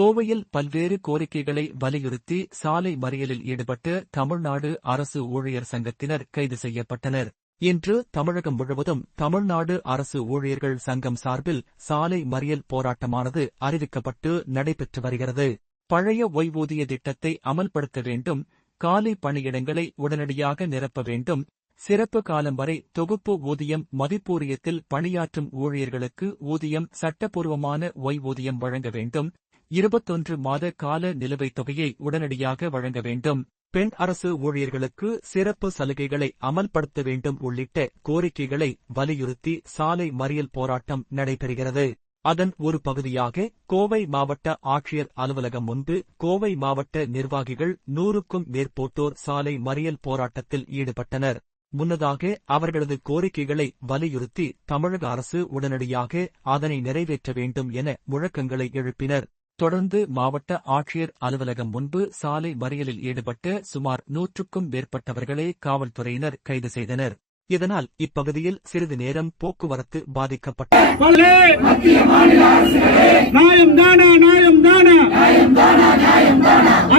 கோவையில் பல்வேறு கோரிக்கைகளை வலியுறுத்தி சாலை மறியலில் ஈடுபட்டு தமிழ்நாடு அரசு ஊழியர் சங்கத்தினர் கைது செய்யப்பட்டனர். இன்று தமிழகம் முழுவதும் தமிழ்நாடு அரசு ஊழியர்கள் சங்கம் சார்பில் சாலை மறியல் போராட்டமானது அறிவிக்கப்பட்டு நடைபெற்று வருகிறது. பழைய ஓய்வூதிய திட்டத்தை அமல்படுத்த வேண்டும் காலி பணியிடங்களை உடனடியாக நிரப்ப வேண்டும் சிறப்பு காலம் வரை தொகுப்பு ஊதியம் மதிப்பூதியத்தில் பணியாற்றும் ஊழியர்களுக்கு ஊதியம் சட்டப்பூர்வமான ஓய்வூதியம் வழங்க வேண்டும் இருபத்தொன்று மாத கால நிலுவைத் தொகையை உடனடியாக வழங்க வேண்டும். பெண் அரசு ஊழியர்களுக்கு சிறப்பு சலுகைகளை அமல்படுத்த வேண்டும் உள்ளிட்ட கோரிக்கைகளை வலியுறுத்தி சாலை மறியல் போராட்டம் நடைபெறுகிறது. அதன் ஒரு பகுதியாக கோவை மாவட்ட ஆட்சியர் அலுவலகம் முன்பு கோவை மாவட்ட நிர்வாகிகள் நூறுக்கும் மேற்பட்டோர் சாலை மறியல் போராட்டத்தில் ஈடுபட்டனர். முன்னதாக அவர்களது கோரிக்கைகளை வலியுறுத்தி தமிழக அரசு உடனடியாக அதனை நிறைவேற்ற வேண்டும் என முழக்கங்களை எழுப்பினர். தொடர்ந்து மாவட்ட ஆட்சியர் அலுவலகம் முன்பு சாலை மறியலில் ஈடுபட்ட சுமார் நூற்றுக்கும் மேற்பட்டவர்களை காவல்துறையினர் கைது செய்தனர். இதனால் இப்பகுதியில் சிறிது நேரம் போக்குவரத்து பாதிக்கப்பட்டது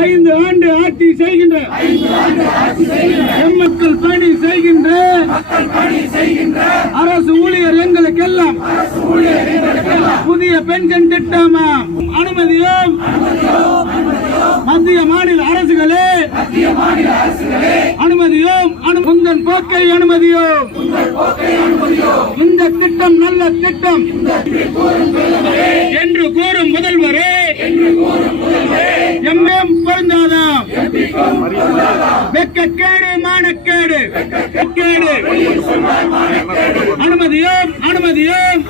ஐந்து ஆண்டு ஆட்சி செய்கின்ற எம்மக்கள் பணி செய்கின்ற அரசு ஊழியர் எங்களுக்கெல்லாம் புதிய பென்ஷன் திட்டமா? அனுமதியும் மத்திய மாநில அரசுகளே போக்கை அனுமதியோ? இந்த திட்டம் நல்ல திட்டம். என்று கூறும் முதல்வரே எம்எம் பொருந்தாதாம். வெக்கக்கேடு மானக்கேடு. கேடு அனுமதியோம் அனுமதியோம்.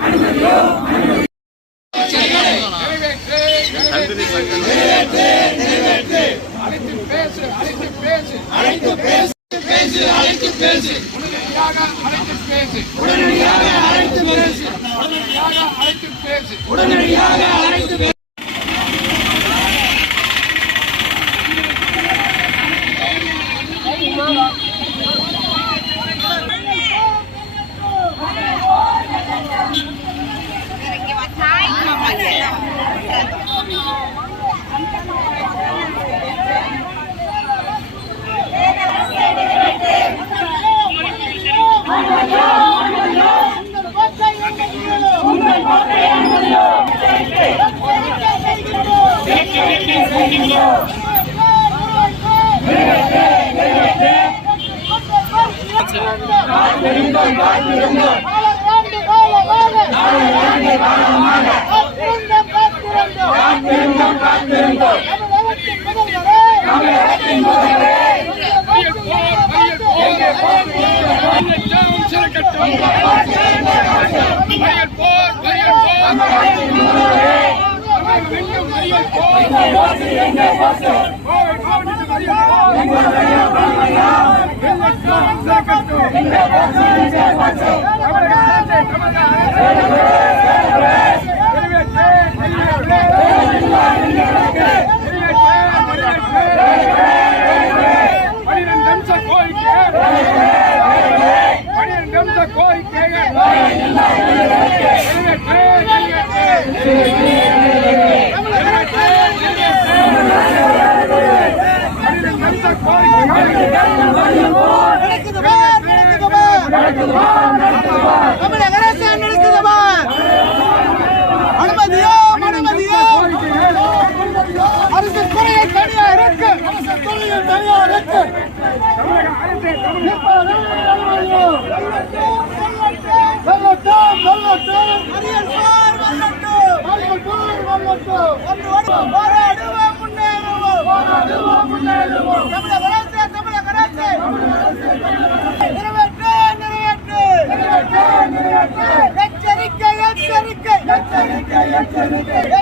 அழைத்து பேசு அழைத்து பேசு. அழைத்து பேசு பேசு. அழைத்து பேசி. உடனடியாக அழைத்து பேசி. உடனடியாக அழைத்து பேசி. உடனடியாக அழைத்து பேசி. உடனடியாக அழைத்து பேசி. Let's go! தமிழக போராடுவோம் முன்னேறுவோம் போராடுவோம் முன்னேறுவோம். தமிழக அரசு தமிழக அரசு. நிறைவேற்று நிறைவேற்று. எச்சரிக்கை எச்சரிக்கை எச்சரிக்கை. எச்சரிக்கை எச்சரிக்கை.